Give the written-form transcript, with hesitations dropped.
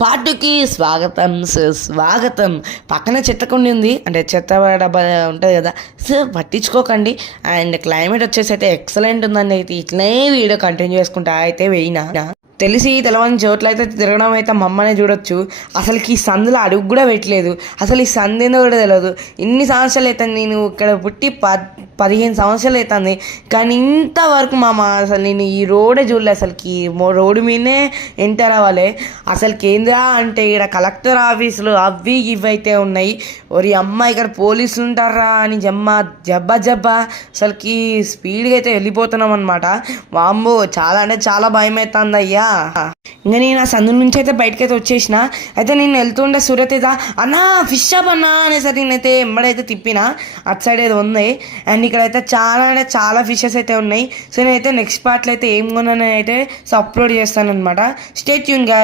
పార్టీకి స్వాగతం స్వాగతం. పక్కన చెత్త కుండి ఉంది, అంటే చెత్త డబ్బా ఉంటుంది కదా. సో పట్టించుకోకండి. అండ్ క్లైమేట్ వచ్చేసి అయితే ఎక్సలెంట్ ఉందండి. అయితే ఇట్లనే వీడియో కంటిన్యూ చేసుకుంటా అయితే వేయినా తెలిసి తెలవని చోట్ల అయితే తిరగడం అయితే మమ్మల్ని చూడొచ్చు. అసలుకి ఈ సందులో అడుగు కూడా పెట్టలేదు. అసలు ఈ సందు ఏందో కూడా తెలియదు. ఇన్ని సంవత్సరాలు అవుతుంది నేను ఇక్కడ పుట్టి 15 సంవత్సరాలు అవుతుంది, కానీ ఇంతవరకు మామ అసలు నేను ఈ రోడే చూడలే. అసలుకి రోడ్డు మీదనే ఎంటర్ అవ్వాలి. అసలుకి ఏందా అంటే ఇక్కడ కలెక్టర్ ఆఫీసులు అవి ఇవి అయితే ఉన్నాయి. ఒరి అమ్మ ఇక్కడ పోలీసులు ఉంటారా అని జబ్బా అసలుకి స్పీడ్గా అయితే వెళ్ళిపోతున్నాం అనమాట. వామ్మో చాలా అంటే చాలా భయం అవుతుంది అయ్యా. ఇంకా నేను ఆ సందు నుంచి అయితే బయటకైతే వచ్చేసిన. అయితే నేను వెళ్తుండే సూరత్ అయితే అన్నా ఫిష్ షాప్ అన్నా అనేసరికి నేనైతే ఎంబడైతే తిప్పిన. అటు సైడ్ ఏదో ఉంది. అండ్ ఇక్కడైతే చాలా అంటే చాలా ఫిషెస్ అయితే ఉన్నాయి. సో నేనైతే నెక్స్ట్ పార్ట్లో అయితే ఏం కొన్నాను అయితే అప్లోడ్ చేస్తాను అనమాట. Stay tune guys.